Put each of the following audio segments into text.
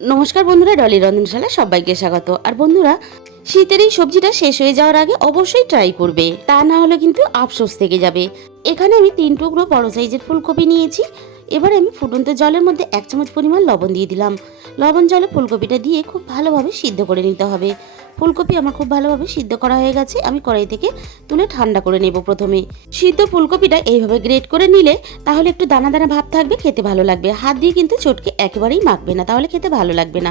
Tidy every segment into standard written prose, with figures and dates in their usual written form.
নমস্কার বন্ধুরা, ডলি রন্ধনশালা সবাইকে স্বাগত। আর বন্ধুরা, শীতের এই সবজিটা শেষ হয়ে যাওয়ার আগে অবশ্যই ট্রাই করবে, তা না হলে কিন্তু আফসোস থেকে যাবে। এখানে আমি 3 টুকরো বড় সাইজের ফুলকপি নিয়েছি। এবারে আমি ফুটন্ত জলের মধ্যে 1 চামচ পরিমাণ লবণ দিয়ে দিলাম। লবণ জলে ফুলকপিটা দিয়ে খুব ভালোভাবে সিদ্ধ করে নিতে হবে। ফুলকপি আমার খুব ভালোভাবে সিদ্ধ করা হয়ে গেছে। আমি কড়াই থেকে তুলে ঠান্ডা করে নেব। প্রথমে সিদ্ধ ফুলকপিটা এইভাবে গ্রেট করে নিলে তাহলে একটু দানা দানা ভাব থাকবে, খেতে ভালো লাগবে। হাত দিয়ে কিন্তু চটকে একেবারেই মাখবে না, তাহলে খেতে ভালো লাগবে না।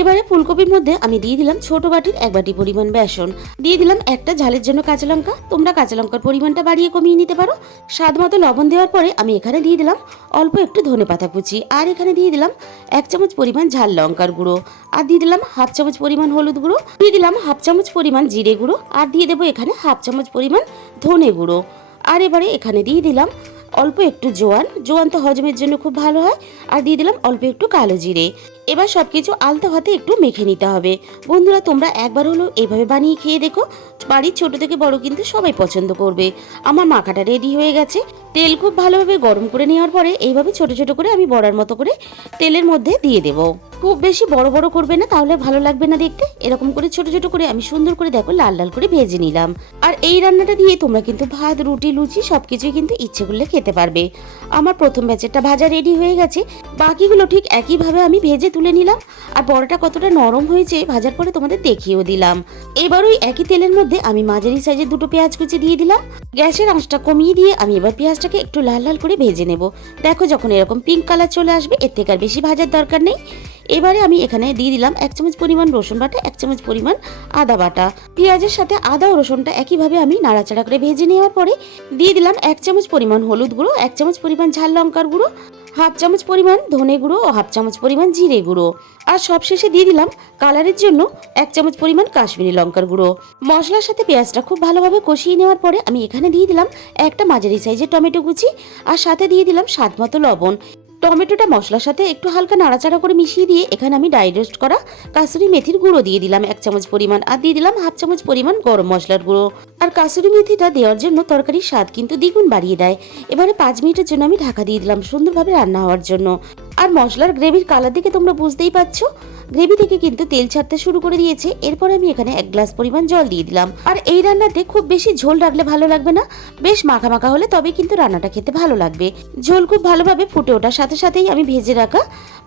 এবারে ফুলকপির মধ্যে আমি দিয়ে দিলাম ছোট বাটির 1 বাটি পরিমাণ বেসন, দিয়ে দিলাম একটা ঝালের জন্য কাঁচা লঙ্কা। তোমরা কাঁচা লঙ্কার পরিমাণটা বাড়িয়ে কমিয়ে নিতে পারো। স্বাদ মতো লবণ দেওয়ার পরে আমি এখানে দিয়ে দিলাম অল্প একটু ধনেপাতা কুচি, আর এখানে দিয়ে দিলাম 1 চামচ পরিমাণ ঝাল লঙ্কার গুঁড়ো, আর দিয়ে দিলাম 1/2 চামচ পরিমাণ হলুদ গুঁড়ো, দিয়ে দিলাম 1/2 চামচ পরিমাণ জিরে গুঁড়ো, আর দিয়ে দেবো এখানে 1/2 চামচ পরিমাণ ধনে গুঁড়ো। আর এবারে এখানে দিয়ে দিলাম অল্প একটু জোয়ান তো হজমের জন্য খুব ভালো হয়। আর দিয়ে দিলাম অল্প একটু কালো জিরে। এবার সবকিছু আলতো হাতে একটু মেখে নিতে হবে। বন্ধুরা, তোমরা একবার হলো এইভাবে বানিয়ে খেয়ে দেখো, বাড়ির ছোট থেকে বড় কিন্তু সবাই পছন্দ করবে। আমার মাখাটা রেডি হয়ে গেছে। তেল খুব ভালোভাবে গরম করে নেওয়ার পরে এইভাবে ছোট ছোট করে আমি বড়ার মতো করে তেলের মধ্যে দিয়ে দেব। খুব বেশি বড় বড় করবে না, তাহলে ভালো লাগবে না দেখতে। এরকম করে ছোট ছোট করে আমি সুন্দর করে দেখো লাল লাল করে ভেজে নিলাম। আর এই রান্নাটা দিয়ে তোমরা কিন্তু ভাত, রুটি, লুচি সবকিছুই কিন্তু ইচ্ছে করলে খেতে পারবে। আমার প্রথম ব্যাচেরটা ভাজা রেডি হয়ে গেছে। বাকিগুলো ঠিক একইভাবে আমি ভেজে তুলে নিলাম। আর বড়াটা কতটা নরম হয়েছে ভাজার পরে তোমাদের দেখিয়েও দিলাম। এবার ওই একই তেলের মধ্যে আমি মাঝারি সাইজের 2টো পেঁয়াজ কুচি দিয়ে দিলাম। গ্যাসের আঁচটা কমিয়ে দিয়ে আমি এবার পেঁয়াজটাকে একটু লাল লাল করে ভেজে নেব। দেখো, যখন এরকম পিঙ্ক কালার চলে আসবে, এর থেকে আর বেশি ভাজার দরকার নেই। এবারে আমি এখানে দিয়ে দিলাম 1 চামচ পরিমাণ রসুন বাটা, 1 চামচ পরিমাণ আদা বাটা। পেঁয়াজের সাথে আদা ও রসুনটা একইভাবে আমি নাড়াচাড়া করে ভেজে নেওয়ার পরে দিয়ে দিলাম 1 চামচ পরিমাণ হলুদ গুঁড়ো, 1 চামচ পরিমাণ ঝাল লঙ্কার গুঁড়ো, 1/2 চামচ পরিমাণ ধনে গুঁড়ো ও 1/2 চামচ পরিমাণ জিরে গুঁড়ো। আর সবশেষে দিয়ে দিলাম কালারের জন্য 1 চামচ পরিমাণ কাশ্মীরি লঙ্কার গুঁড়ো। মশলার সাথে পেঁয়াজটা খুব ভালোভাবে কষিয়ে নেওয়ার পরে আমি এখানে দিয়ে দিলাম একটা মাঝারি সাইজের টমেটো কুচি, আর সাথে দিয়ে দিলাম স্বাদ মতো লবণ। টমেটোটা মশলার সাথে একটু হালকা নাড়াচাড়া করে মিশিয়ে দিয়ে এখানে আমি ড্রাই রোস্ট করা কাসুরি মেথির গুঁড়ো দিয়ে দিলাম 1 চামচ পরিমাণ, আর দিয়ে দিলাম 1/2 চামচ পরিমাণ গরম মশলার গুঁড়ো। আর কাসুরি মেথিটা দেওয়ার জন্য তরকারির স্বাদ কিন্তু দ্বিগুণ বাড়িয়ে দেয়। এবারে 5 মিনিটের জন্য আমি ঢাকা দিয়ে দিলাম সুন্দরভাবে রান্না হওয়ার জন্য। আর মশলার গ্রেভির কালার দেখে তোমরা বুঝতেই পারছো, গ্রেভি থেকে কিন্তু তেল ছাড়তে শুরু করে দিয়েছে। এরপর আমি এখানে 1 গ্লাস পরিমাণ জল দিয়ে দিলাম। আর এই রান্নাতে খুব বেশি ঝোল রাখলে ভালো লাগবে না, বেশ মাখা মাখা হলে তবে কিন্তু রান্নাটা খেতে ভালো লাগবে। ঝোল খুব ভালোভাবে ফুটে ওঠার সাথে সাথেই আমি ভেজে রাখা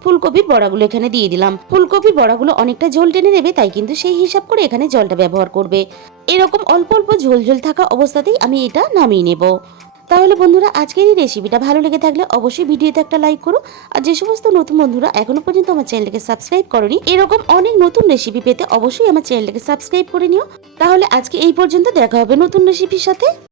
ফুলকপির বড়াগুলো এখানে দিয়ে দিলাম। ফুলকপির বড়াগুলো অনেকটা ঝোল টেনে নেবে, তাই কিন্তু সেই হিসাব করে এখানে জলটা ব্যবহার করবে। এরকম অল্প অল্প ঝোল ঝোল থাকা অবস্থাতেই আমি এটা নামিয়ে নেব। তাহলে বন্ধুরা, আজকের এই রেসিপিটা ভালো লেগে থাকলে অবশ্যই ভিডিওতে একটা লাইক করো। আর যে সমস্ত নতুন বন্ধুরা এখনো পর্যন্ত আমার চ্যানেলটাকে সাবস্ক্রাইব করোনি, এরকম অনেক নতুন রেসিপি পেতে অবশ্যই আমার চ্যানেলটাকে সাবস্ক্রাইব করে নিও। তাহলে আজকে এই পর্যন্ত, দেখা হবে নতুন রেসিপির সাথে।